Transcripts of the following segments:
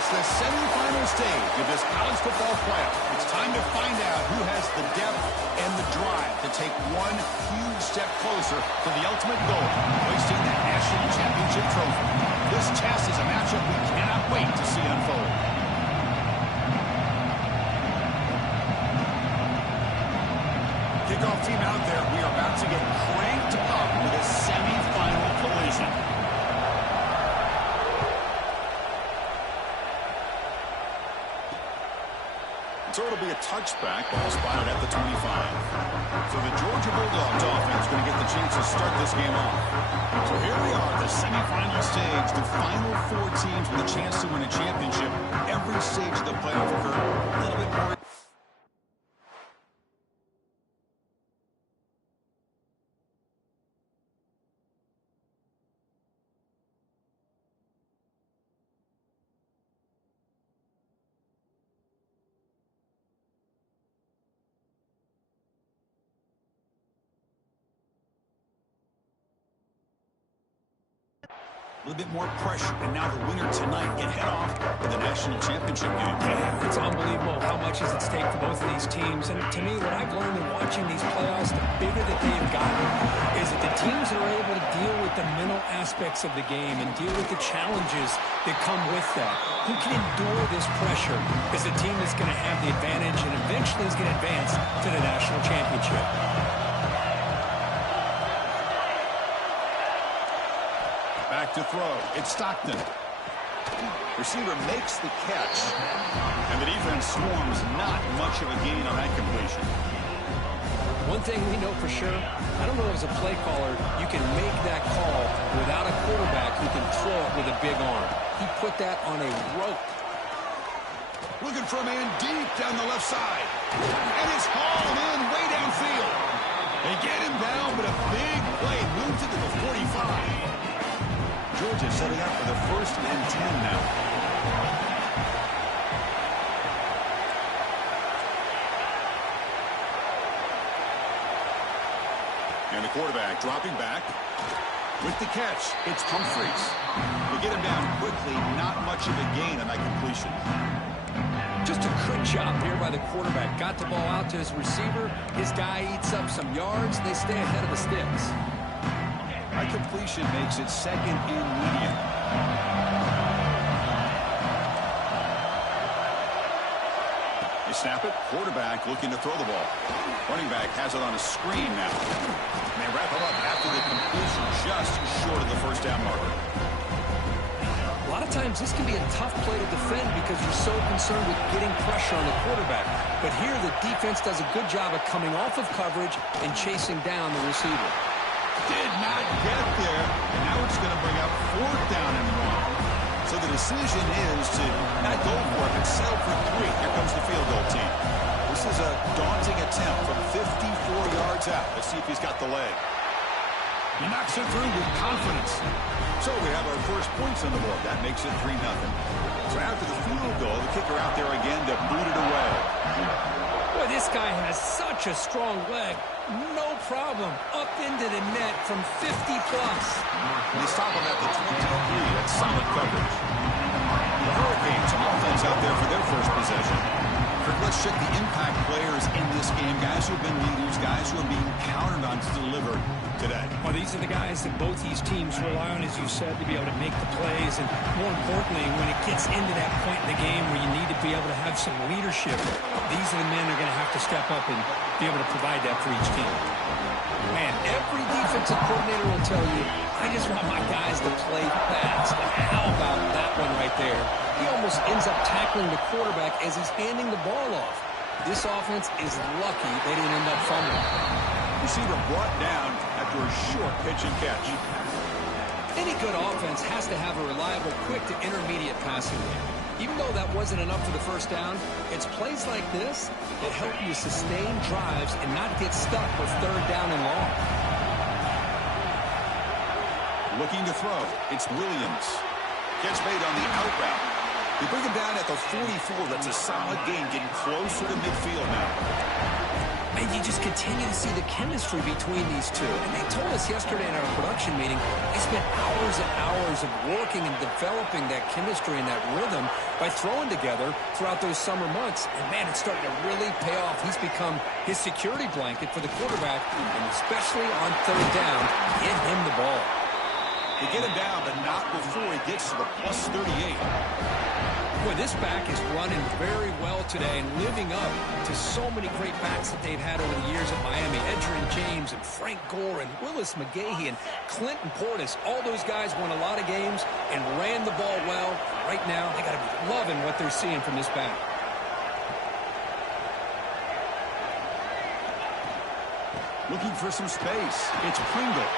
reached the semifinal stage of this college football playoff. It's time to find out who has the depth and the drive to take one huge step closer to the ultimate goal, hoisting the national championship trophy. This test is a matchup we cannot wait to see unfold. Kickoff team out there. We are about to get cranked up with a semifinal collision. So it'll be a touchback, ball spotted at the 25. So the Georgia Bulldogs offense going to get the chance to start this game off. So here we are, the semifinal stage, the final four teams with a chance to win a championship. Every stage of the playoff curve, a little bit more. A little bit more pressure, and now the winner tonight can head off to the national championship game. Yeah, it's unbelievable how much is at stake for both of these teams. And to me, what I've learned in watching these playoffs, the bigger that they've gotten, is that the teams that are able to deal with the mental aspects of the game and deal with the challenges that come with that, who can endure this pressure, is the team that's going to have the advantage and eventually is going to advance to the national championship. Back to throw. It's Stockton. Receiver makes the catch. And the defense swarms. Not much of a gain on that completion. One thing we know for sure, I don't know as a play caller, you can make that call without a quarterback who can throw it with a big arm. He put that on a rope. Looking for a man deep down the left side. And it's hauled in way downfield. They get him down, but a big play moves it to the 45. Georgia setting up for the 1st and 10 now. And the quarterback dropping back. With the catch, it's Humphreys. They get him down quickly, not much of a gain on that completion. Just a good job here by the quarterback. Got the ball out to his receiver. His guy eats up some yards. They stay ahead of the sticks. That completion makes it 2nd and medium. They snap it. Quarterback looking to throw the ball. Running back has it on a screen now. And they wrap it up after the completion just short of the 1st down marker. A lot of times this can be a tough play to defend because you're so concerned with getting pressure on the quarterback. But here the defense does a good job of coming off of coverage and chasing down the receiver. Did not get there, and now it's going to bring up 4th down and 1. So the decision is to not go for it, but settle for 3. Here comes the field goal team. This is a daunting attempt from 54 yards out. Let's see if he's got the leg. He knocks it through with confidence. So we have our first points on the board. That makes it 3-0. So after the field goal, the kicker out there again to boot it away. Boy, this guy has such a strong leg. No problem. Up into the net from 50+. And they stop him at the 23. That's solid coverage. The Hurricanes offense out there for their first possession. Let's check the impact players in this game. Guys who have been leaders, guys who are being counted on to deliver today. Well, these are the guys that both these teams rely on, as you said, to be able to make the plays. And more importantly, when it gets into that point in the game where you need to be able to have some leadership, these are the men that are going to have to step up and be able to provide that for each team. Man, every defensive coordinator will tell you, I just want my guys to play fast. And how about that one right there? He almost ends up tackling the quarterback as he's handing the ball off. This offense is lucky they didn't end up fumbling. Receiver brought down after a short pitch and catch. Any good offense has to have a reliable, quick to intermediate passing game. Even though that wasn't enough for the 1st down, it's plays like this that help you sustain drives and not get stuck with 3rd down and long. Looking to throw. It's Williams. Gets made on the out route. They bring him down at the 44. That's a solid gain, getting closer to midfield now. And you just continue to see the chemistry between these two. And they told us yesterday in our production meeting, they spent hours and hours of working and developing that chemistry and that rhythm by throwing together throughout those summer months. And, man, it's starting to really pay off. He's become his security blanket for the quarterback, and especially on third down, get him the ball. They get him down, but not before he gets to the plus 38. Boy, this back is running very well today and living up to so many great backs that they've had over the years at Miami. Edgerrin James and Frank Gore and Willis McGahee and Clinton Portis. All those guys won a lot of games and ran the ball well. Right now, they got to be loving what they're seeing from this back. Looking for some space. It's Pringle.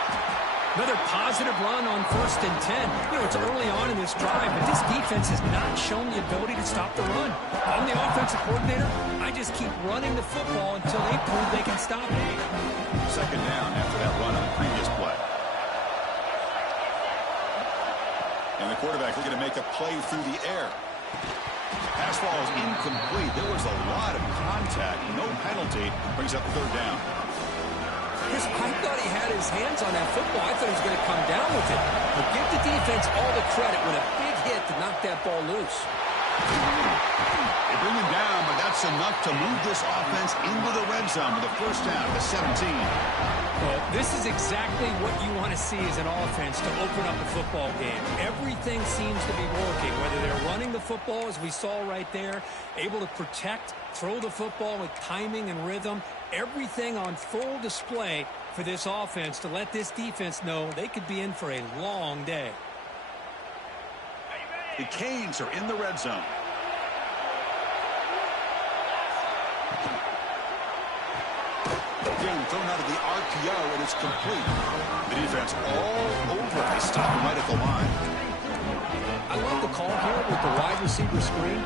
Another positive run on 1st and 10. You know, it's early on in this drive, but this defense has not shown the ability to stop the run. I'm the offensive coordinator. I just keep running the football until they prove they can stop it. Second down after that run on the previous play. And the quarterback looking to make a play through the air. Pass ball is incomplete. There was a lot of contact. No penalty. Brings up third down. Chris, I thought he had his hands on that football. I thought he was going to come down with it. But give the defense all the credit with a big hit to knock that ball loose. They bring him down, but that's enough to move this offense into the red zone with a first down at the 17. Well, this is exactly what you want to see as an offense to open up a football game. Everything seems to be working, whether they're running the football, as we saw right there, able to protect, throw the football with timing and rhythm. Everything on full display for this offense to let this defense know they could be in for a long day. The Canes are in the red zone. Again, thrown out of the RPO, and it's complete. The defense all over. They stop him right at the line. I love the call here with the wide receiver screen.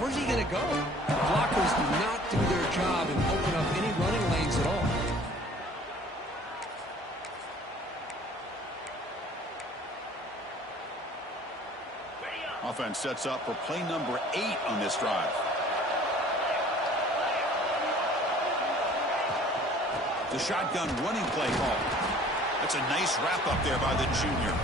Where's he going to go? The blockers do not do their job and open up any running lanes at all. Offense sets up for play number 8 on this drive. The shotgun running play call. That's a nice wrap up there by the junior.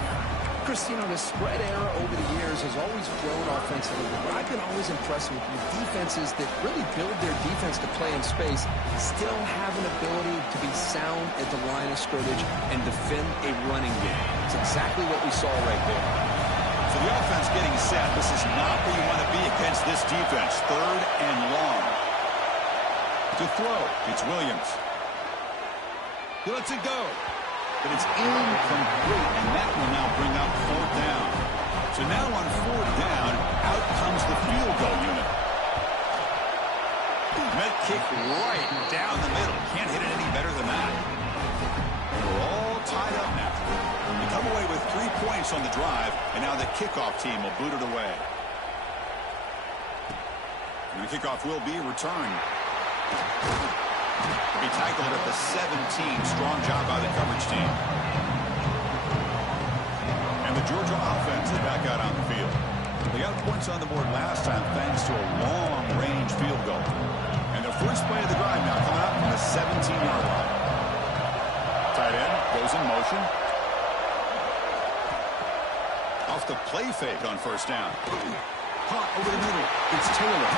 Chris, you know, the spread era over the years has always grown offensively, but I've been always impressed with defenses that really build their defense to play in space, still have an ability to be sound at the line of scrimmage and defend a running game. It's exactly what we saw right there. So the offense getting set. This is not where you want to be against this defense. Third and long. To throw, it's Williams. He lets it go. But it's incomplete, and that will now bring up fourth down. So now on fourth down, out comes the field goal unit. Met kick right down the middle. Can't hit it any better than that. And we're all tied up now. We come away with 3 points on the drive, and now the kickoff team will boot it away. And the kickoff will be returned. He tackled at the 17. Strong job by the coverage team. And the Georgia offense is back out on the field. They got points on the board last time thanks to a long-range field goal. And the first play of the drive now coming up from the 17-yard line. Tight end goes in motion. Off the play fake on first down. Caught over the middle. It's Taylor.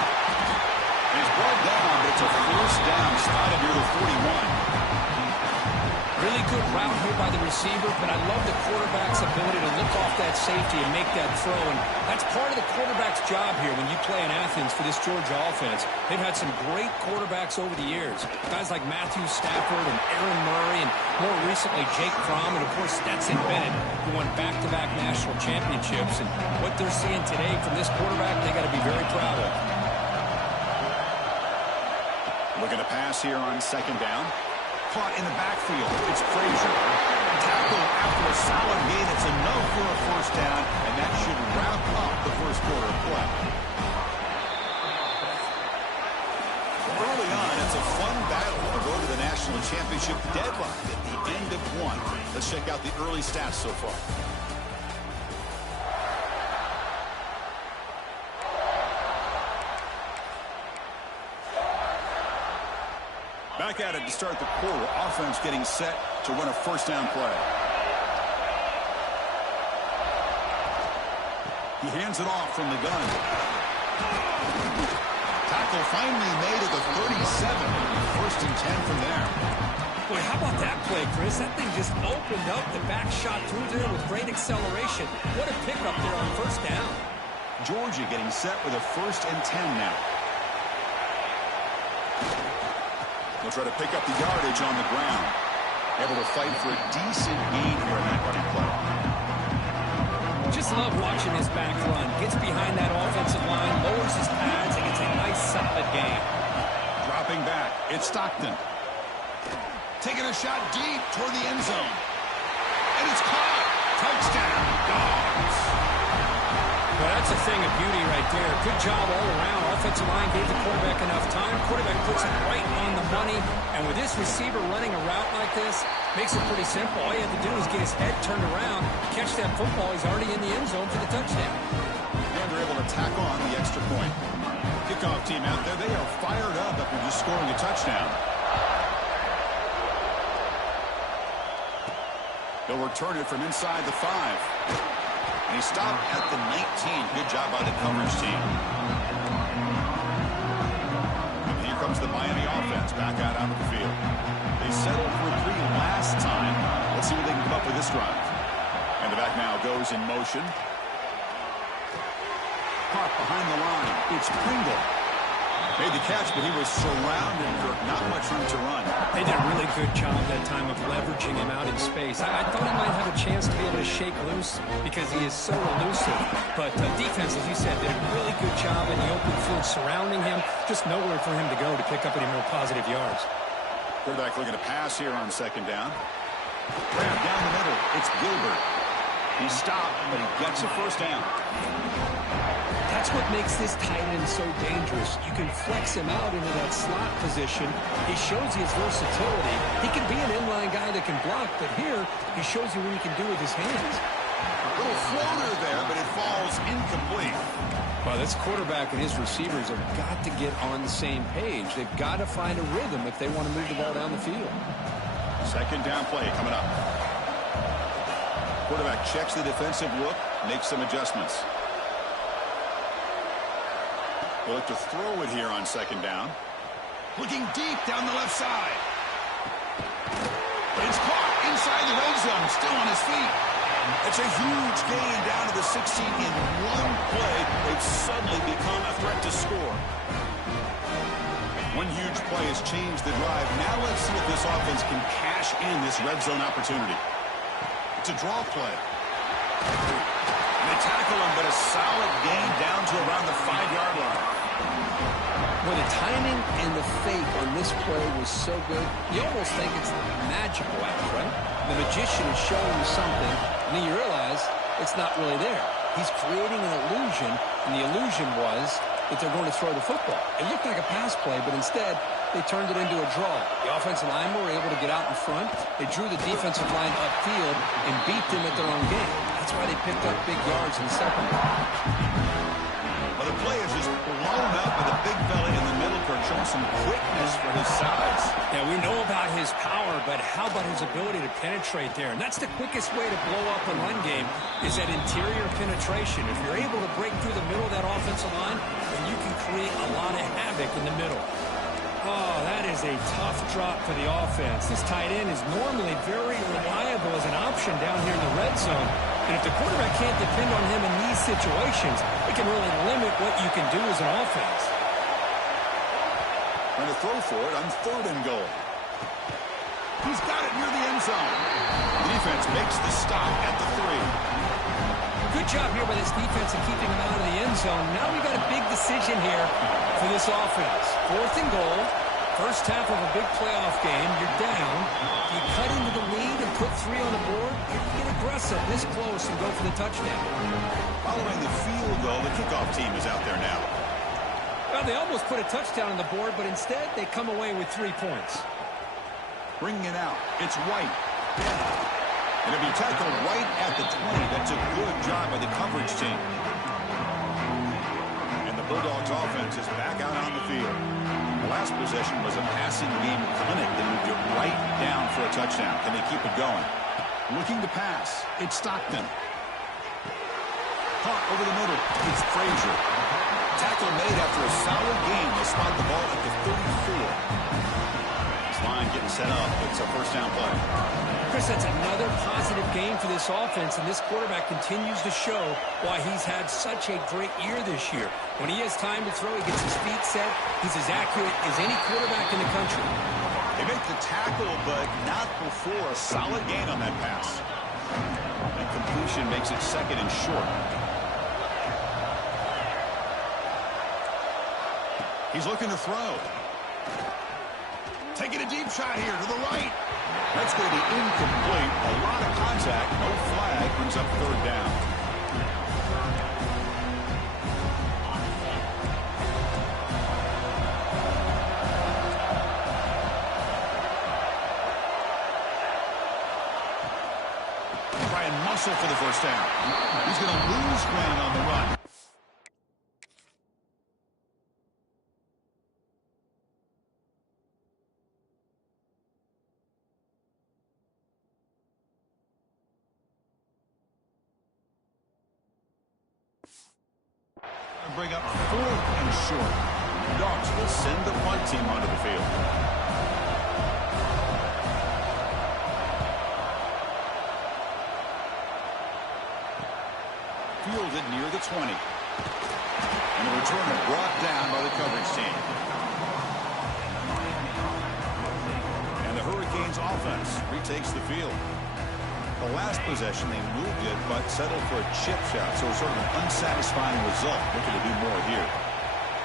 And it's brought down, but it's a first down spotted near the 41. Really good route here by the receiver, but I love the quarterback's ability to look off that safety and make that throw. And that's part of the quarterback's job here when you play in Athens for this Georgia offense. They've had some great quarterbacks over the years. Guys like Matthew Stafford and Aaron Murray, and more recently Jake Fromm, and of course Stetson Bennett, who won back-to-back national championships. And what they're seeing today from this quarterback, they got to be very proud of. Looking to pass here on second down. Caught in the backfield. It's Frazier. Tackle after a solid gain. It's enough for a first down, and that should wrap up the first quarter of play. Early on, it's a fun battle on the road to the national championship deadline at the end of one. Let's check out the early stats so far. Back at it to start the quarter. Offense getting set to run a first down play. He hands it off from the gun. Tackle finally made at the 37. First and 10 from there. Boy, how about that play, Chris? That thing just opened up. The back shot through there with great acceleration. What a pickup there on first down. Georgia getting set with a first and 10 now. They'll try to pick up the yardage on the ground. Able to fight for a decent gain here in that running play. Just love watching this back run. Gets behind that offensive line, lowers his pads, and gets a nice solid gain. Dropping back, it's Stockton. Taking a shot deep toward the end zone. And it's caught. Touchdown, Dogs. Well, that's a thing of beauty right there. Good job all around. Offensive line gave the quarterback enough time. Quarterback puts it right on the money. And with this receiver running a route like this, makes it pretty simple. All you have to do is get his head turned around, catch that football. He's already in the end zone for the touchdown. And they're able to tack on the extra point. Kickoff team out there, they are fired up after just scoring a touchdown. They'll return it from inside the 5. And he stopped at the 19. Good job by the coverage team. And here comes the Miami offense back out onto the field. They settled for 3 last time. Let's see what they can come up with this drive. And the back now goes in motion. Caught behind the line. It's Pringle. Made the catch, but he was surrounded for not much room to run. They did a really good job that time of leveraging him out in space. I thought he might have a chance to be able to shake loose because he is so elusive. But defense, as you said, did a really good job in the open field surrounding him. Just nowhere for him to go to pick up any more positive yards. Quarterback looking to pass here on second down. Grab down the middle. It's Gilbert. He stopped, but he gets a first down. That's what makes this tight end so dangerous. You can flex him out into that slot position. He shows his versatility. He can be an inline guy that can block, but here he shows you what he can do with his hands. A little floater there, but it falls incomplete. Well, this quarterback and his receivers have got to get on the same page. They've got to find a rhythm if they want to move the ball down the field. Second down play coming up. Quarterback checks the defensive look, makes some adjustments. We'll look to throw it here on second down. Looking deep down the left side. It's caught inside the red zone, still on his feet. It's a huge gain down to the 16 in one play. They've suddenly become a threat to score. One huge play has changed the drive. Now let's see if this offense can cash in this red zone opportunity. It's a draw play. They tackle him, but a solid gain down to around the 5-yard line. Well, the timing and the fake on this play was so good, you almost think it's a magical act, right? The magician is showing you something, and then you realize it's not really there. He's creating an illusion, and the illusion was that they're going to throw the football. It looked like a pass play, but instead, they turned it into a draw. The offensive linemen were able to get out in front. They drew the defensive line upfield and beat them at their own game. That's why they picked up big yards in the second half. Well, the play is just blown up by the big fella in the middle, showing some quickness for his size. Yeah, we know about his power, but how about his ability to penetrate there? And that's the quickest way to blow up a run game is that interior penetration. If you're able to break through the middle of that offensive line, then you can create a lot of havoc in the middle. Oh, that is a tough drop for the offense. This tight end is normally very reliable as an option down here in the red zone. And if the quarterback can't depend on him in these situations, it can really limit what you can do as an offense. Trying to throw for it on third and goal. He's got it near the end zone. The defense makes the stop at the 3. Good job here by this defense in keeping him out of the end zone. Now we got a big decision here for this offense. 4th and goal. First half of a big playoff game. You're down. You cut into the lead and put 3 on the board. You get aggressive this close and go for the touchdown. Following the field goal, the kickoff team is out there now. Well, they almost put a touchdown on the board, but instead they come away with 3 points. Bringing it out. It's White. And it'll be tackled right at the 20. That's a good job by the coverage team. And the Bulldogs offense is back out on the field. Last possession was a passing game clinic. They moved it right down for a touchdown. Can they keep it going? Looking to pass. It's Stockton. Caught over the middle. It's Frazier. Tackle made after a solid game. They spot the ball at the 34. This line getting set up. It's a first down play. Chris, that's another positive game for this offense, and this quarterback continues to show why he's had such a great year this year. When he has time to throw, he gets his feet set. He's as accurate as any quarterback in the country. They make the tackle, but not before a solid gain on that pass. And completion makes it second and short. He's looking to throw. Taking a deep shot here to the right. That's going to be incomplete. A lot of contact. No flag. Brings up third down. Try and muscle for the first down. He's going to lose ground on the run. Bring up fourth and short. Dogs will send the punt team onto the field. Fielded near the 20. And the returner brought down by the coverage team. And the Hurricanes offense retakes the field. The last possession, they moved it, but settled for a chip shot, so sort of an unsatisfying result. Looking to do more here.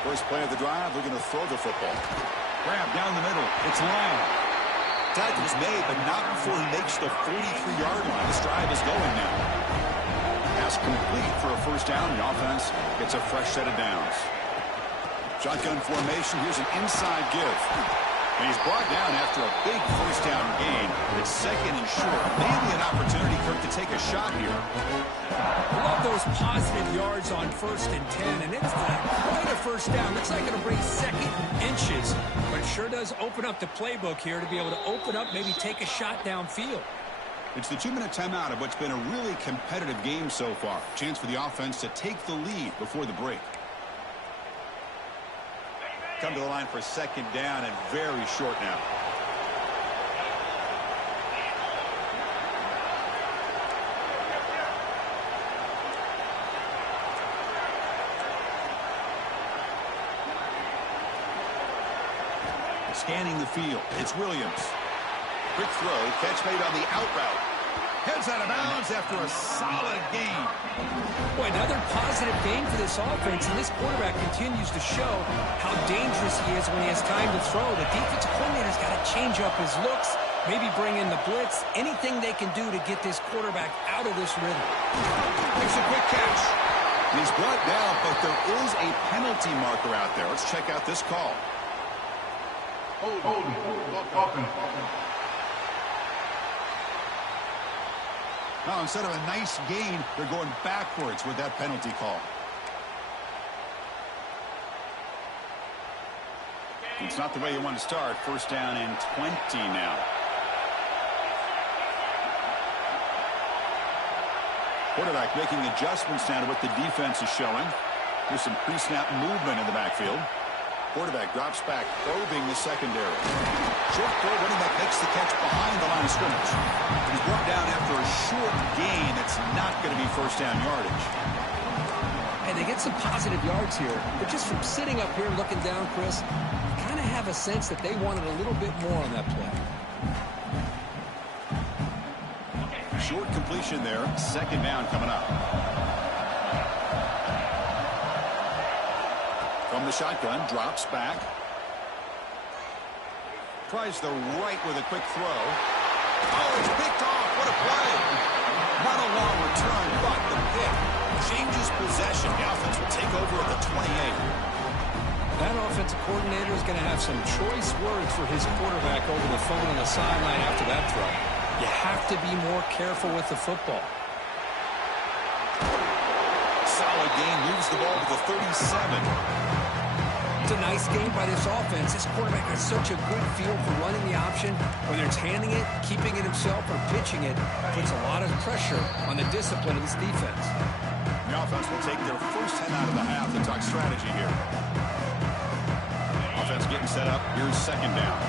First play of the drive, they're going to throw the football. Grab down the middle. It's Lamb. Tackle's made, but not before he makes the 43-yard line. This drive is going now. Pass complete for a first down. The offense gets a fresh set of downs. Shotgun formation. Here's an inside give. And he's brought down after a big first down gain. It's second and short. Maybe an opportunity, Kirk, to take a shot here. I love those positive yards on 1st and 10, and it's not quite a first down. Looks like it'll bring second inches, but it sure does open up the playbook here to be able to open up, maybe take a shot downfield. It's the 2-minute timeout of what's been a really competitive game so far. Chance for the offense to take the lead before the break. Come to the line for second down and very short now. Scanning the field. It's Williams. Quick throw. Catch made on the out route. Heads out of bounds after a solid game. Boy, another positive game for this offense, and this quarterback continues to show how dangerous he is when he has time to throw. The defensive coordinator's got to change up his looks, maybe bring in the blitz, anything they can do to get this quarterback out of this rhythm. Makes a quick catch. He's brought down, but there is a penalty marker out there. Let's check out this call. Hold. Now, instead of a nice gain, they're going backwards with that penalty call. It's not the way you want to start. First down and 20 now. Quarterback making adjustments now to what the defense is showing. There's some pre-snap movement in the backfield. Quarterback drops back, probing the secondary. Short throw, running back makes the catch behind the line of scrimmage. He's brought down after a short gain. It's not going to be first down yardage. And they get some positive yards here, but just from sitting up here and looking down, Chris, you kind of have a sense that they wanted a little bit more on that play. Short completion there. Second down coming up. From the shotgun, drops back. Tries the right with a quick throw. Oh, it's picked off. What a play. Not a long return, but the pick changes possession. The offense will take over at the 28. That offensive coordinator is going to have some choice words for his quarterback over the phone on the sideline after that throw. You have to be more careful with the football. Solid game, moves the ball to the 37. It's a nice game by this offense. This quarterback has such a good feel for running the option, whether it's handing it, keeping it himself, or pitching it. Puts a lot of pressure on the discipline of this defense. The offense will take their first 10 out of the half to talk strategy here. Offense getting set up. Here's second down.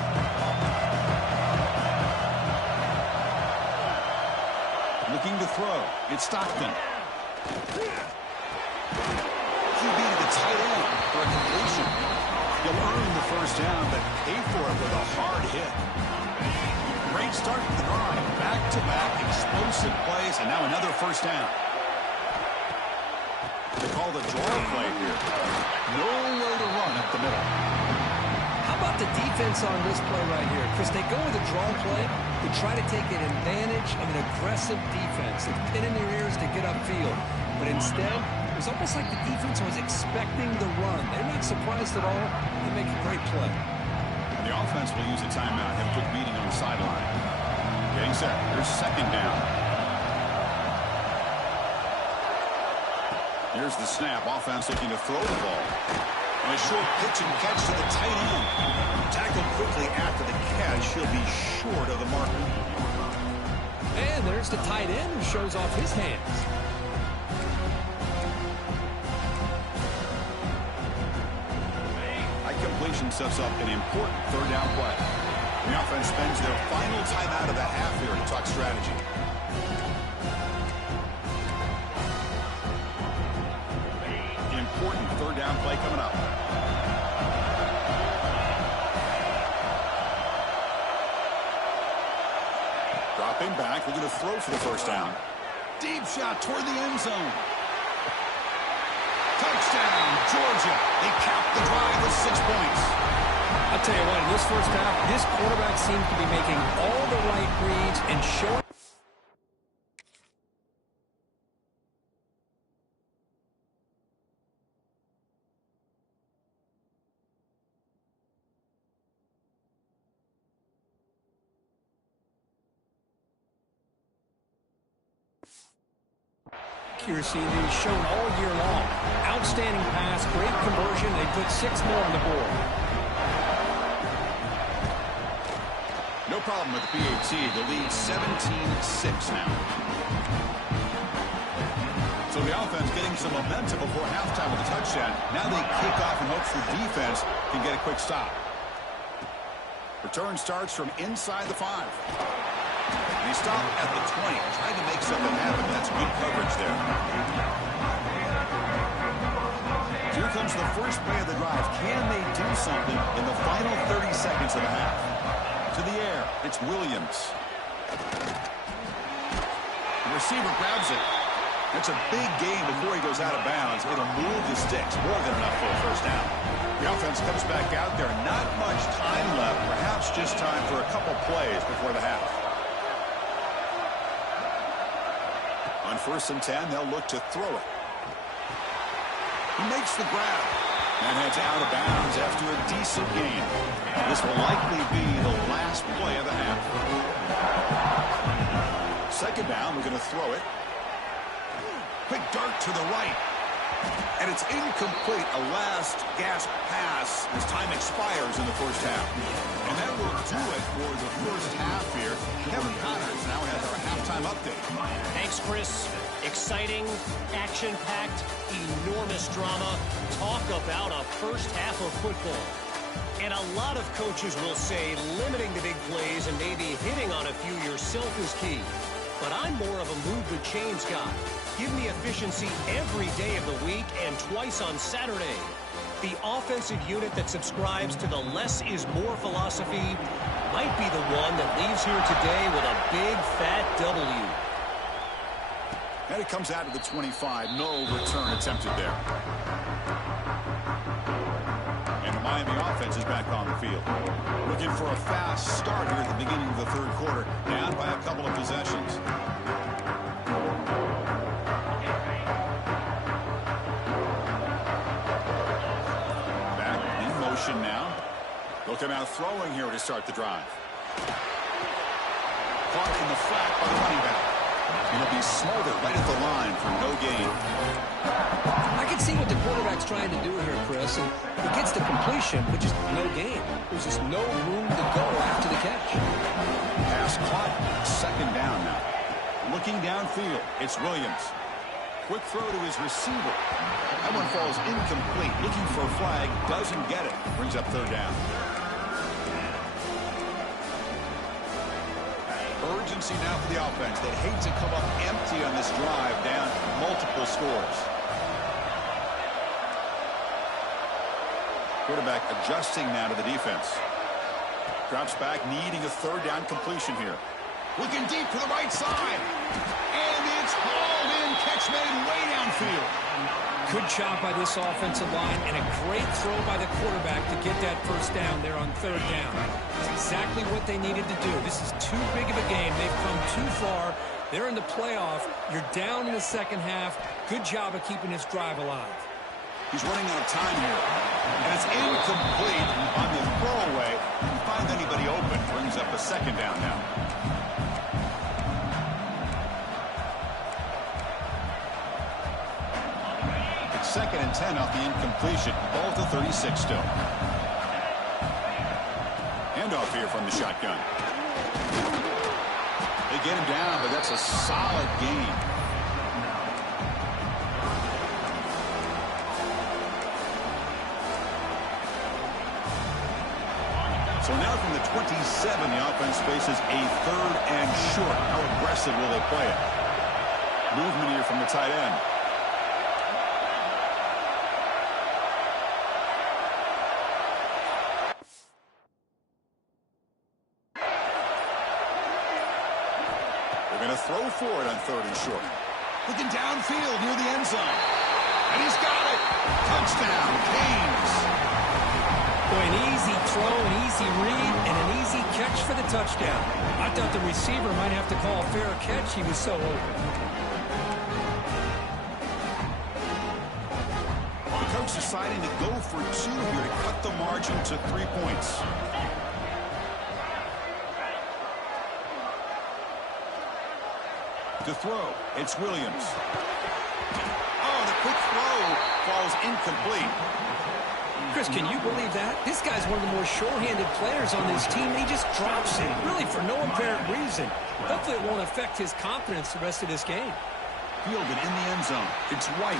Looking to throw. It's Stockton. QB to the tight end for a completion. You'll earn the first down, but pay for it with a hard hit. Great start to the drive. Back-to-back explosive plays, and now another first down. They call the draw play here. Nowhere to run up the middle. How about the defense on this play right here? Chris, they go with a draw play to try to take an advantage of an aggressive defense. It's pin in their ears to get upfield. But instead, it was almost like the defense was expecting the run. They're not surprised at all. They make a great play. The offense will use a timeout. Have a quick meeting on the sideline. Getting set. Here's second down. Here's the snap. Offense looking to throw the ball. And a short pitch and catch to the tight end. Tackled quickly after the catch. He'll be short of the marker. And there's the tight end who shows off his hands. High completion sets up an important third down play. The offense spends their final timeout of the half here to talk strategy. Important third down play coming up. Dropping back, we're going to throw for the first down. Deep shot toward the end zone. Touchdown, Georgia. They cap the drive with 6 points. I'll tell you what, in this first half, this quarterback seems to be making all the right reads and showing. Accuracy that he's shown all year long. Outstanding pass, great conversion. They put 6 more on the board. No problem with the PAT. The lead 17-6 now. So the offense getting some momentum before halftime with a touchdown. Now they kick off in hopes the defense can get a quick stop. Return starts from inside the 5. They stop at the 20, trying to make something happen. That's good coverage there. Here comes the first play of the drive. Can they do something in the final 30 seconds of the half? To the air, it's Williams. The receiver grabs it. That's a big gain before he goes out of bounds. It'll move the sticks, more than enough for a first down. The offense comes back out there. Not much time left, perhaps just time for a couple plays before the half. On 1st and 10, they'll look to throw it. He makes the grab and heads out of bounds after a decent gain. This will likely be the last play of the half. Second down, we're going to throw it. Quick dart to the right. And it's incomplete. A last gasp pass as time expires in the first half. And that will do it for the first half here. Kevin Connors now has our halftime update. Thanks, Chris. Exciting, action-packed, enormous drama. Talk about a first half of football. And a lot of coaches will say limiting the big plays and maybe hitting on a few yourself is key. But I'm more of a move the chains guy. Give me efficiency every day of the week and twice on Saturday. The offensive unit that subscribes to the less is more philosophy might be the one that leaves here today with a big fat W. And it comes out of the 25. No return attempted there. And the Miami offense is back on the field. Looking for a fast start here at the beginning of the third quarter. Down by a couple of possessions. Back in motion now. They'll come out throwing here to start the drive. Caught in the flat by the running back. He'll be smothered right at the line for no gain. I can see what the quarterback's trying to do here, Chris, and he gets the completion, but just no gain. There's just no room to go after the catch. Pass caught. Second down now. Looking downfield, it's Williams. Quick throw to his receiver. That one falls incomplete. Looking for a flag, doesn't get it. Brings up third down. Urgency now for the offense. They'd hate to come up empty on this drive, down multiple scores. Quarterback adjusting now to the defense. Drops back, needing a third down completion here. Looking deep to the right side. And it's hauled in. Catch made way downfield. Good job by this offensive line and a great throw by the quarterback to get that first down there on third down. It's exactly what they needed to do. This is too big of a game. They've come too far. They're in the playoff. You're down in the second half. Good job of keeping this drive alive. He's running out of time here. And it's incomplete on the throwaway. Didn't find anybody open. Brings up a second down now. It's 2nd and 10 off the incompletion. Ball to 36 still. Handoff here from the shotgun. They get him down, but that's a solid gain. So now from the 27, the offense faces a 3rd and short. How aggressive will they play it? Movement here from the tight end. They're going to throw for it on 3rd and short. Looking downfield near the end zone. And he's got it. Touchdown, Canes. Boy, an easy throw, an easy read, and an easy catch for the touchdown. I thought the receiver might have to call a fair catch. He was so open. The coach deciding to go for 2 here to cut the margin to 3 points. To throw, it's Williams. Oh, the quick throw falls incomplete. Chris, can you believe that? This guy's one of the more sure-handed players on this team, and he just drops it, really for no apparent reason. Hopefully it won't affect his confidence the rest of this game. Fielded in the end zone. It's White.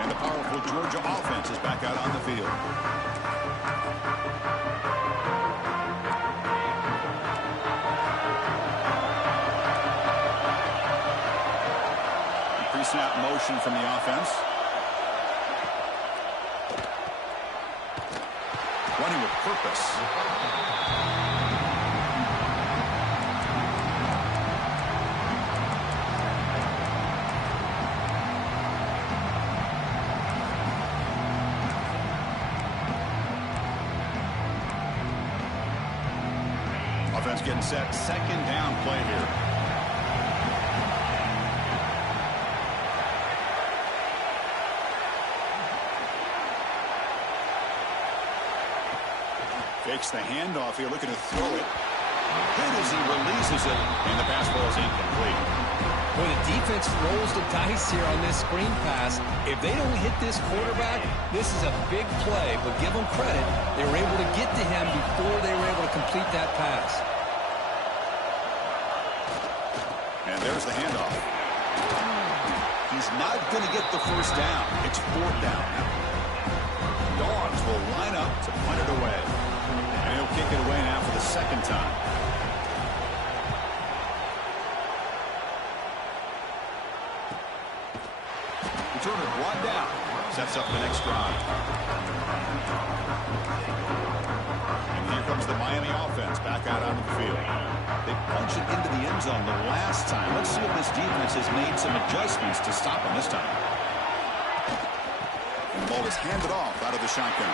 And the powerful Georgia offense is back out on the field. Pre-snap motion from the offense. Running with purpose. Offense getting set. 2nd down play here. Fakes the handoff here, looking to throw it. Good as he releases it, and the pass ball is incomplete. When the defense rolls the dice here on this screen pass, if they don't hit this quarterback, this is a big play. But give them credit, they were able to get to him before they were able to complete that pass. And there's the handoff. He's not going to get the first down. It's 4th down now. Dogs will line up to punt it away. And he'll kick it away now for the 2nd time. Returner brought down. Sets up the next drive. And here comes the Miami offense back out onto the field. They punch it into the end zone the last time. Let's see if this defense has made some adjustments to stop them this time. And the ball is handed off out of the shotgun.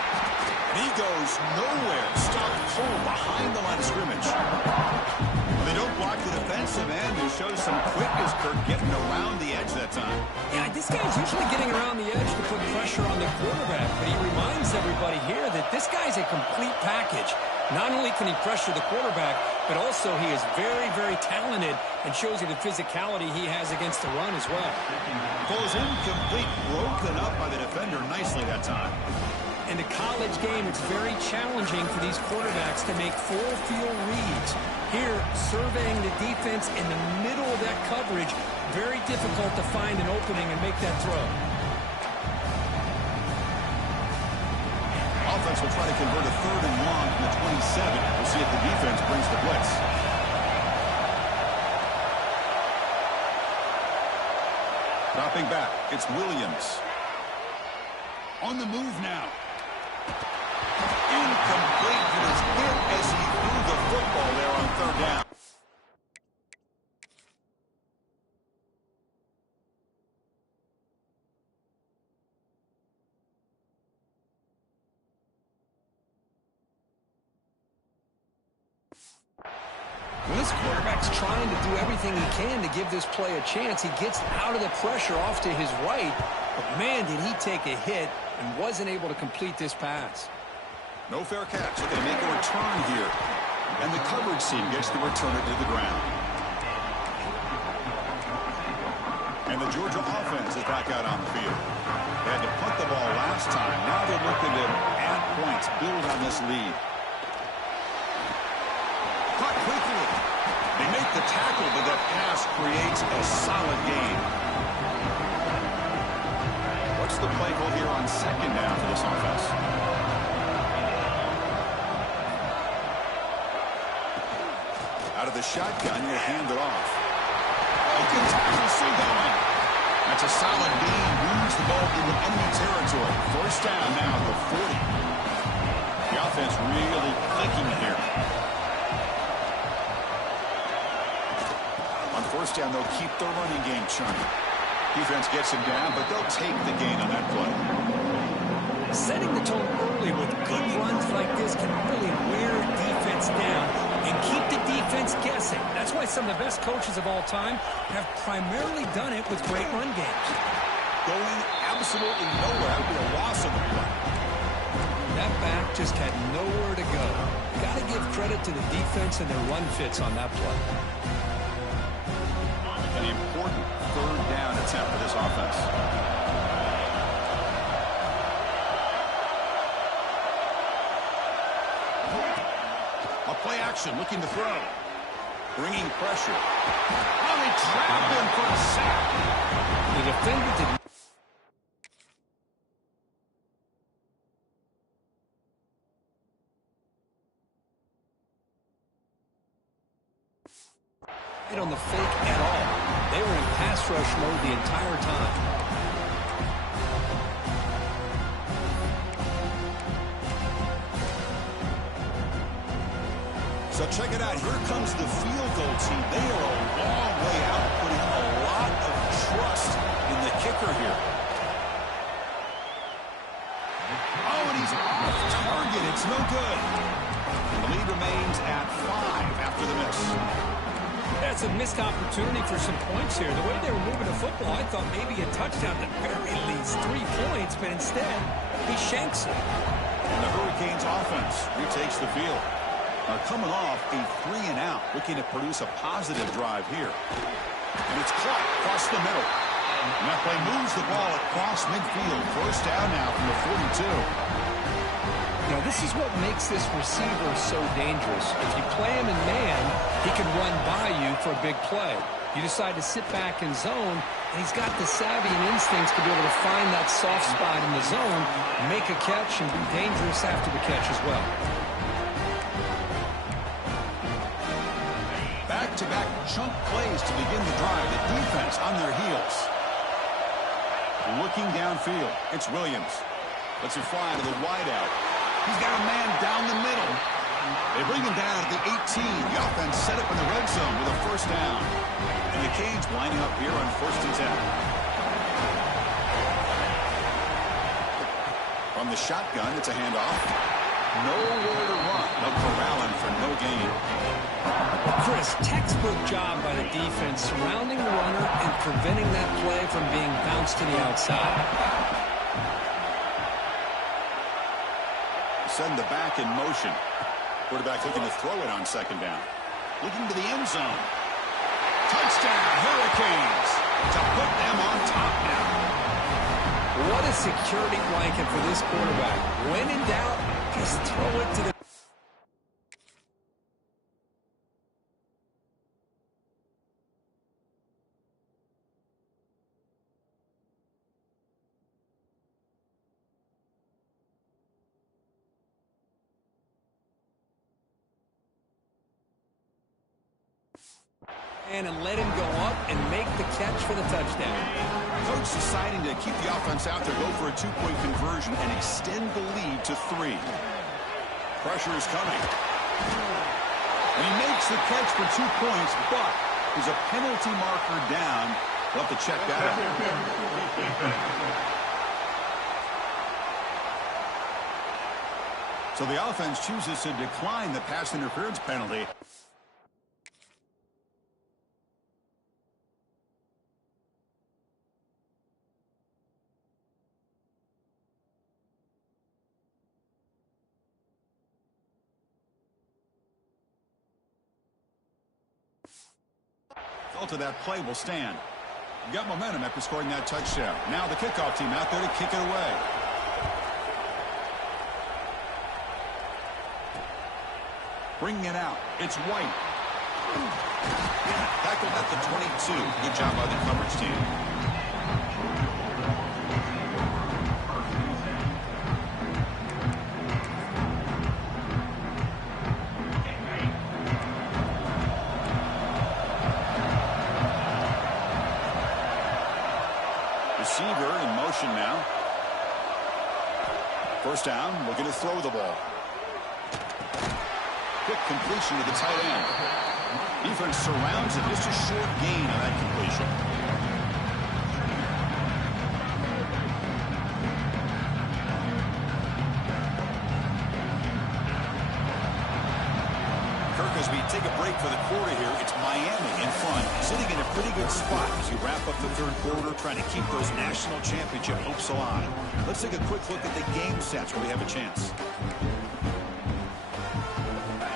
And he goes nowhere. Stopped full behind the line of scrimmage. When they don't block the defensive end, there's shows some quickness, Kirk, getting around the edge that time. Yeah, this guy's usually getting around the edge to put pressure on the quarterback, but he reminds everybody here that this guy's a complete package. Not only can he pressure the quarterback, but also he is very, very talented and shows you the physicality he has against the run as well. Goes incomplete, broken up by the defender nicely that time. In the college game, it's very challenging for these quarterbacks to make full field reads. Here, surveying the defense in the middle of that coverage, very difficult to find an opening and make that throw. Offense will try to convert a 3rd and long from the 27. We'll see if the defense brings the blitz. Dropping back, it's Williams. On the move now. Incomplete. It was hit as he threw the football there on 3rd down. When this quarterback's trying to do everything he can to give this play a chance, he gets out of the pressure off to his right, but man, did he take a hit and wasn't able to complete this pass. No fair catch. They're going to make a return here. And the coverage team gets the returner to the ground. And the Georgia offense is back out on the field. They had to punt the ball last time. Now they're looking to add points, build on this lead. Caught quickly. They make the tackle, but that pass creates a solid gain. What's the play call here on 2nd down for this offense? Out of the shotgun, you'll hand it off. Broken tackle, still going. That's a solid gain. Moves the ball into enemy territory. 1st down now at the 40. The offense really clicking here. On 1st down, they'll keep their running game churning. Defense gets him down, but they'll take the gain on that play. Setting the tone early with good runs like this can really wear defense down and keep the defense guessing. That's why some of the best coaches of all time have primarily done it with great run games. Going absolutely nowhere. That would be a loss of the play. That back just had nowhere to go. Got to give credit to the defense and their run fits on that play. An important 3rd down attempt for this offense. Play action, looking to throw. Bringing pressure. Oh, they trapped him for a sack. The defender did. On the fake at all. They were in pass rush mode the entire time. So check it out. Here comes the field goal team. They are a long way out, putting a lot of trust in the kicker here. Oh, and he's off target. It's no good. The lead remains at 5 after the miss. That's a missed opportunity for some points here. The way they were moving the football, I thought maybe a touchdown, at the very least 3 points, but instead, he shanks it. And the Hurricanes offense retakes the field. Now coming off a 3-and-out, looking to produce a positive drive here. And it's caught across the middle. And that play moves the ball across midfield. 1st down now from the 42. Now, this is what makes this receiver so dangerous. If you play him in man, he can run by you for a big play. You decide to sit back in zone, and he's got the savvy and instincts to be able to find that soft spot in the zone, make a catch, and be dangerous after the catch as well. Back-to-back chunk plays to begin the drive. The defense on their heels. Looking downfield, it's Williams. Lets it fly to the wideout. He's got a man down the middle. They bring him down at the 18. The offense set up in the red zone with a 1st down. And the Canes lining up here on 1st and 10. From the shotgun, it's a handoff. Nowhere to run. They'll corral him for no gain. Chris, textbook job by the defense surrounding the runner and preventing that play from being bounced to the outside. Send the back in motion. Quarterback looking to throw it on second down. Looking to the end zone. Touchdown, Hurricanes, to put them on top now. What a security blanket for this quarterback. When in doubt, just throw it to the... and let him go up and make the catch for the touchdown. Coach deciding to keep the offense out there, go for a two-point conversion and extend the lead to 3. Pressure is coming. And he makes the catch for 2 points, but there's a penalty marker down. We'll have to check that out. So the offense chooses to decline the pass interference penalty. To that play will stand. You got momentum after scoring that touchdown. Now the kickoff team out there to kick it away. Bringing it out. It's White. Tackled at the 22. Good job by the coverage team. Receiver in motion now. First down, looking to throw the ball. Quick completion to the tight end. Defense surrounds him. Just a short gain on that completion. As we take a break for the quarter here, it's Miami in front, sitting in a pretty good spot as you wrap up the third quarter, trying to keep those national championship hopes alive. Let's take a quick look at the game stats where we have a chance.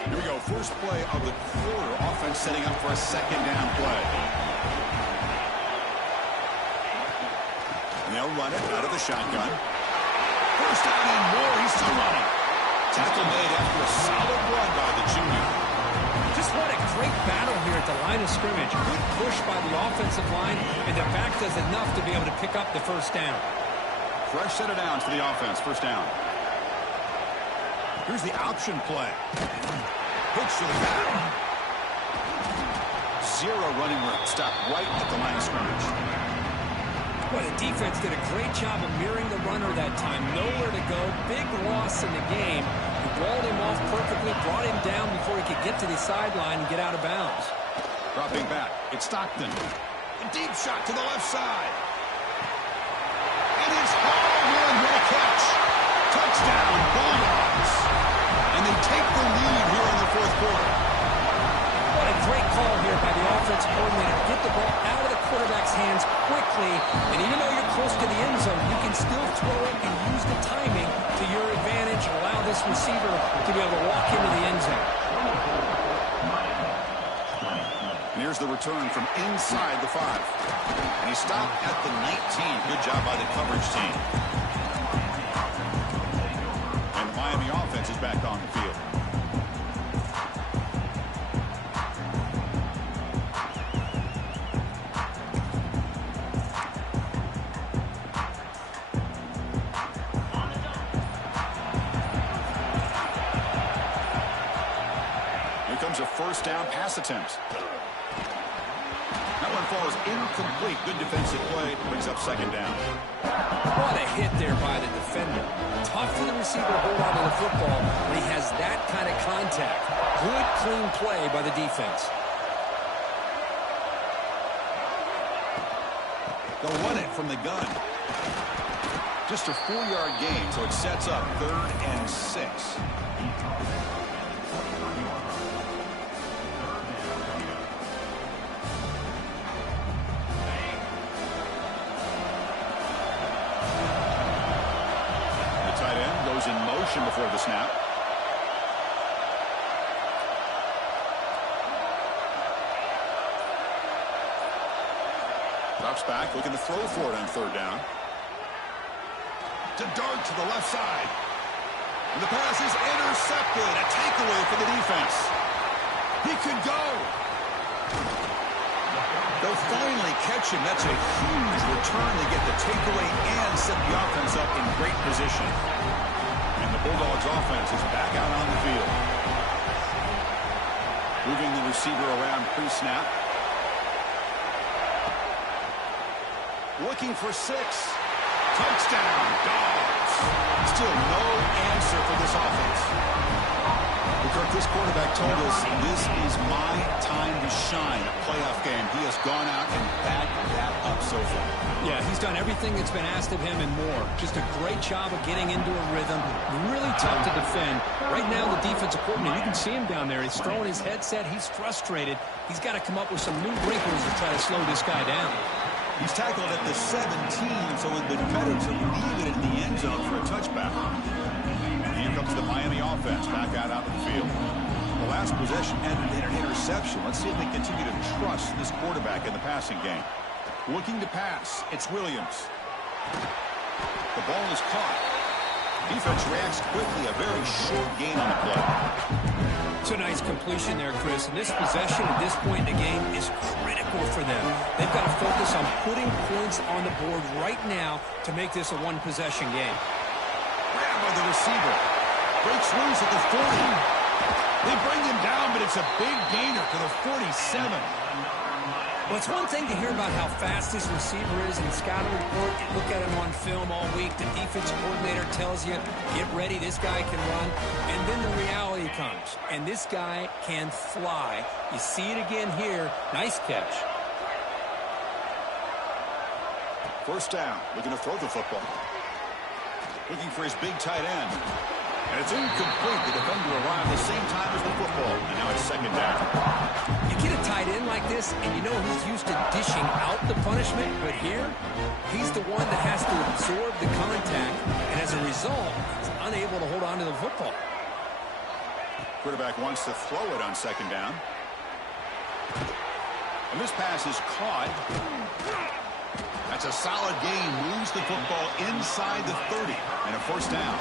Here we go, first play of the quarter. Offense setting up for a second down play. And they'll run it out of the shotgun. First down and more, he's still running. Tackle made after a solid run by the junior. Just what a great battle here at the line of scrimmage. Good push by the offensive line, and the back does enough to be able to pick up the first down. Fresh set of downs for the offense. First down. Here's the option play. Pitch to the back. Zero running room. Stop right at the line of scrimmage. Well, the defense did a great job of mirroring the runner that time. Nowhere to go. Big loss in the game. Walled him off perfectly, brought him down before he could get to the sideline and get out of bounds. Dropping back, it's Stockton. A deep shot to the left side. And it's hauled in. What a catch. Touchdown, Bulldogs. And they take the lead here in the fourth quarter. What a great call here by the offense coordinator. Get the ball out of the quarterback's hands quickly. And even though you're close to the end zone, you can still throw it and use the timing to your advantage. Allow this receiver to be able to walk into the end zone. And here's the return from inside the 5. And he stopped at the 19. Good job by the coverage team. And the Miami offense is back on the field. A first down pass attempt. That one falls incomplete. Good defensive play. Brings up second down. What a hit there by the defender. Tough for the receiver to hold on to the football when he has that kind of contact. Good, clean play by the defense. They'll run it from the gun. Just a 4-yard gain, so it sets up 3rd and 6. The tight end goes in motion before the snap. Drops back, looking to throw for it on 3rd down. To dart to the left side. And the pass is intercepted. A takeaway for the defense. He could go. They'll finally catch him. That's a huge return. They get the takeaway and set the offense up in great position. And the Bulldogs offense is back out on the field. Moving the receiver around pre-snap. Looking for 6. Touchdown, Dogs. Still no answer for this offense. Well, Kirk, this quarterback told us this is my time to shine. A playoff game. He has gone out and backed that up so far. Yeah, he's done everything that's been asked of him and more. Just a great job of getting into a rhythm. Really tough to defend. Right now, the defensive coordinator, you can see him down there. He's throwing his headset. He's frustrated. He's got to come up with some new wrinkles to try to slow this guy down. He's tackled at the 17, so it would be better to leave it in the end zone for a touchback. And here comes the Miami offense back out onto the field. The last possession ended in an interception. Let's see if they continue to trust this quarterback in the passing game. Looking to pass. It's Williams. The ball is caught. Defense reacts quickly. A very short gain on the play. It's a nice completion there, Chris. And this possession at this point in the game is critical for them. They've got to focus on putting points on the board right now to make this a one-possession game. Grab by the receiver. Breaks loose at the 40. They bring him down, but it's a big gainer to the 47. Well, it's one thing to hear about how fast this receiver is in the scouting report. You look at him on film all week. The defensive coordinator tells you, get ready, this guy can run. And then the reality comes, and this guy can fly. You see it again here. Nice catch. First down, looking to throw the football. Looking for his big tight end. And it's incomplete. The defender arrived the same time as the football. And now it's 2nd down. You get a tight end like this, and you know he's used to dishing out the punishment. But here, he's the one that has to absorb the contact. And as a result, he's unable to hold on to the football. Quarterback wants to throw it on 2nd down. And this pass is caught. That's a solid gain. Moves the football inside the 30. And a 1st down.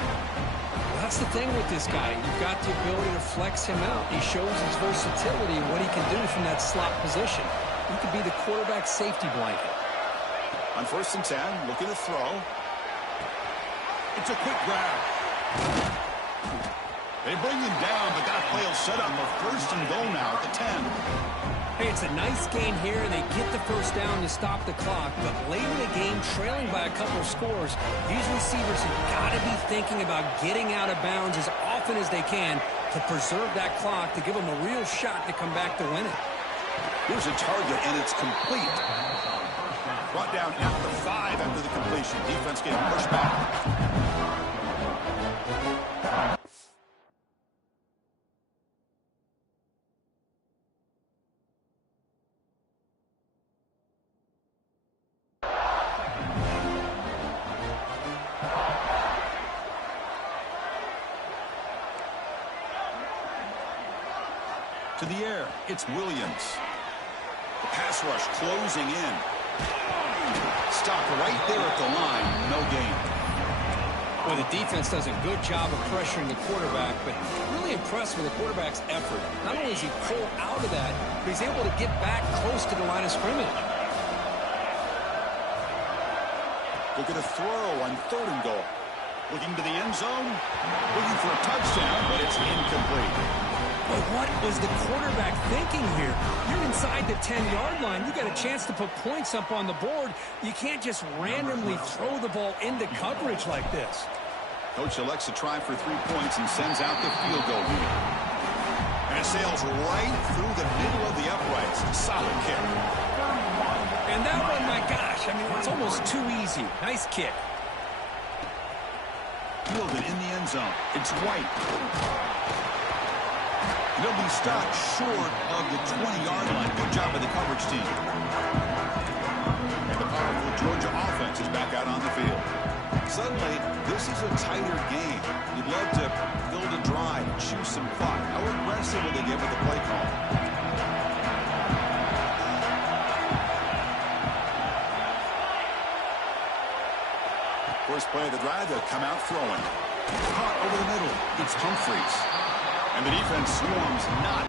Well, that's the thing with this guy. You've got the ability to flex him out. He shows his versatility and what he can do from that slot position. He could be the quarterback safety blanket. On 1st and 10, looking to throw. It's a quick grab. They bring him down, but that play will set up a 1st and goal now at the 10. Hey, it's a nice gain here, and they get the 1st down to stop the clock. But late in the game, trailing by a couple of scores, these receivers have got to be thinking about getting out of bounds as often as they can to preserve that clock, to give them a real shot to come back to win it. Here's a target, and it's complete. Brought down at the 5 after the completion. Defense getting pushed back. To the air, it's Williams. The pass rush closing in. Stopped right there at the line, no gain. Well, the defense does a good job of pressuring the quarterback, but really impressed with the quarterback's effort. Not only is he pulled out of that, but he's able to get back close to the line of scrimmage. Looking to throw on 3rd and goal. Looking to the end zone. Looking for a touchdown, but it's incomplete. But what was the quarterback thinking here? You're inside the 10-yard line. You got a chance to put points up on the board. You can't just randomly throw the ball into coverage like this. Coach elects to try for 3 points and sends out the field goal unit. And it sails right through the middle of the uprights. Solid kick. And that one, my gosh, I mean, it's almost too easy. Nice kick. fielded in the end zone. It's White. He'll be stopped short of the 20-yard line. Good job by the coverage team. And the powerful Georgia offense is back out on the field. Suddenly, this is a tighter game. You'd love to build a drive, choose some clock. How aggressive will they get with the play call? First play of the drive, they'll come out throwing. Caught over the middle. It's Humphreys. And the defense swarms not.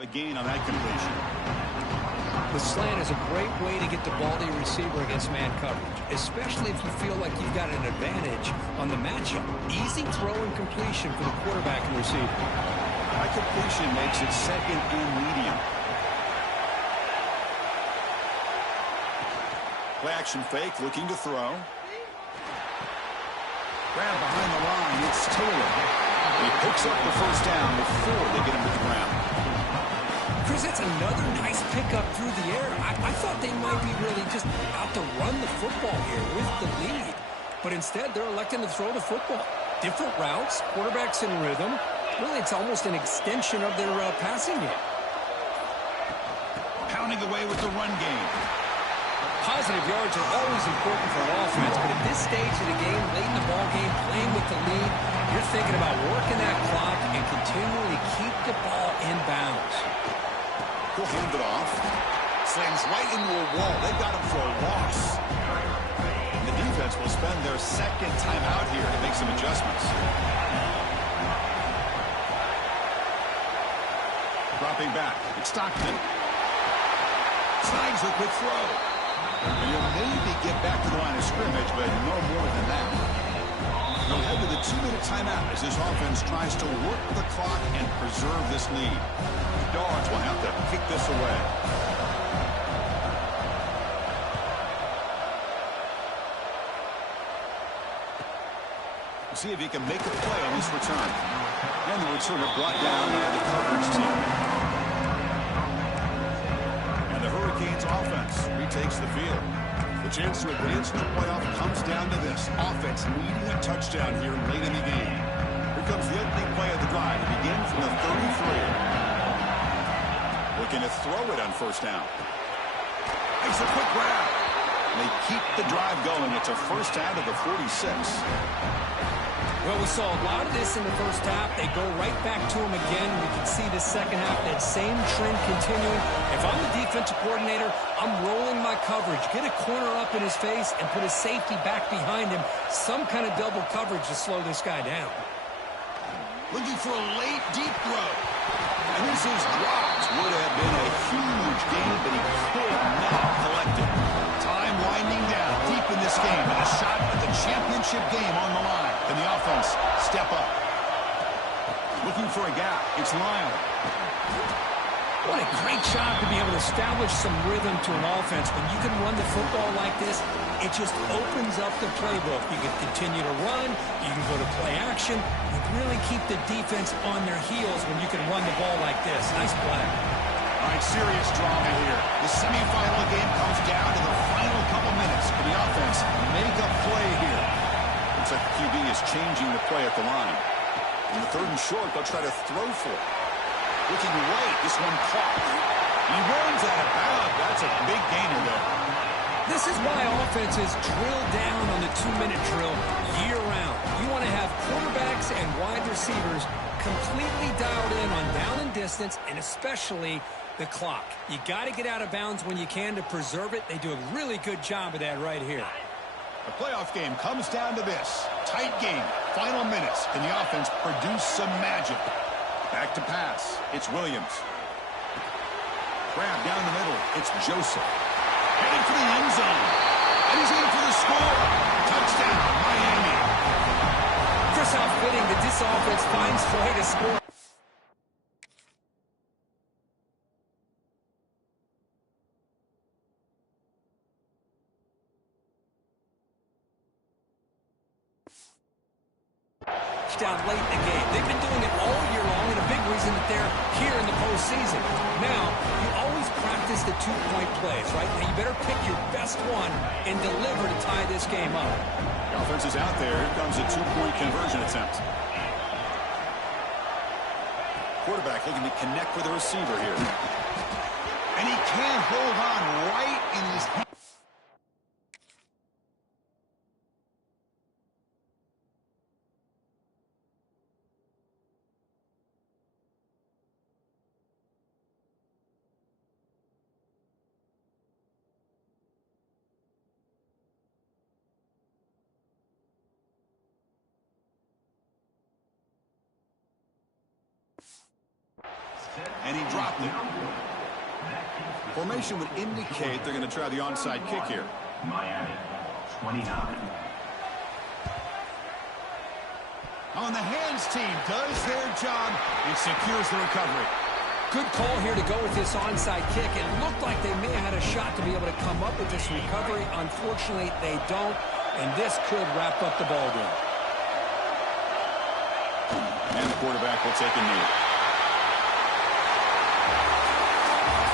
The gain on that completion. The slant is a great way to get the ball to your receiver against man coverage, especially if you feel like you've got an advantage on the matchup. Easy throw and completion for the quarterback and receiver. That completion makes it second and medium. Play action fake, looking to throw. Grab behind the line, it's Taylor. He picks up the first down before they get him to the ground. Chris, that's another nice pickup through the air. I thought they might be really just out to run the football here with the lead. But instead, they're electing to throw the football. Different routes, quarterbacks in rhythm. Really, it's almost an extension of their passing game. Pounding away with the run game. Positive yards are always important for an offense, but at this stage of the game, late in the ball game, playing with the lead, you're thinking about working that clock and continually keep the ball in bounds. He'll hand it off. Slams right into a wall. They've got him for a loss. And the defense will spend their second timeout here to make some adjustments. Dropping back. It's Stockton. Snags a quick throw. And he'll maybe get back to the line of scrimmage, but no more than that. They'll head to the 2-minute timeout as this offense tries to work the clock and preserve this lead. Dogs will have to kick this away. See if he can make a play on this return. And the returner brought down by the coverage team. And the Hurricanes offense retakes the field. The chance to advance in the playoff comes down to this. Offense needing a touchdown here late in the game. Here comes the opening play of the drive. It begins from the 33. Looking to throw it on first down. Makes a quick grab. And they keep the drive going. It's a first down to the 46. Well, we saw a lot of this in the first half. They go right back to him again. We can see the second half, that same trend continuing. If I'm the defensive coordinator, I'm rolling my coverage. Get a corner up in his face and put a safety back behind him. Some kind of double coverage to slow this guy down. Looking for a late, deep throw. And this is dropped. Would have been a huge gain, but he could not collect it. Time winding down deep in this game, and a shot at the championship game on the line. And the offense step up. Looking for a gap. It's Lyle. What a great job to be able to establish some rhythm to an offense. When you can run the football like this, it just opens up the playbook. You can continue to run. You can go to play action. You really keep the defense on their heels when you can run the ball like this. Nice play. All right, serious drama here. The semifinal game comes down to the final couple minutes. Can the offense make a play here? Looks like the QB is changing the play at the line. In the third and short, they'll try to throw for it. Looking right, this one caught. He runs out of bounds. That's a big gainer there. This is why offenses drill down on the 2-minute drill year-round. You want to have quarterbacks and wide receivers completely dialed in on down and distance, and especially the clock. You got to get out of bounds when you can to preserve it. They do a really good job of that right here. The playoff game comes down to this. Tight game, final minutes. Can the offense produce some magic? Back to pass. It's Williams. Grab down the middle. It's Joseph. Headed for the end zone. And he's in for the score. Touchdown, Miami. Chris, how fitting that this offense finds a way to score. Down late in the game. They've been doing it all year long, and a big reason that they're here in the postseason. Now, you always practice the two-point plays, right? Now, you better pick your best one and deliver to tie this game up. The offense is out there. Here comes a two-point conversion attempt. Quarterback looking to connect with the receiver here. And he can't hold on right in his hand. and he dropped it. Formation would indicate they're going to try the onside kick here. Miami, 29. On the hands team does their job and secures the recovery. Good call here to go with this onside kick. It looked like they may have had a shot to be able to come up with this recovery. Unfortunately, they don't, and this could wrap up the ball game. And the quarterback will take a knee.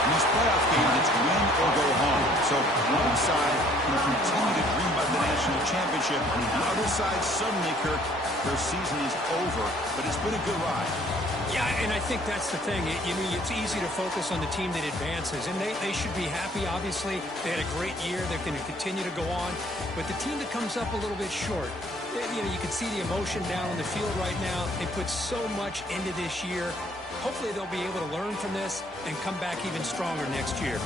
In these playoff games, it's win or go home. So one side can continue to dream about the national championship. The other side, suddenly, Kirk, their season is over. But it's been a good ride. Yeah, and I think that's the thing. It's easy to focus on the team that advances, and they should be happy, obviously. They had a great year. They're going to continue to go on. But the team that comes up a little bit short, you can see the emotion down on the field right now. They put so much into this year. Hopefully they'll be able to learn from this and come back even stronger next year.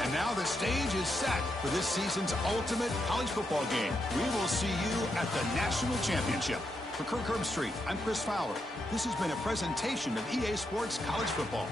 And now the stage is set for this season's ultimate college football game. We will see you at the national championship. For Kirk Herbstreit, I'm Chris Fowler. This has been a presentation of EA Sports College Football.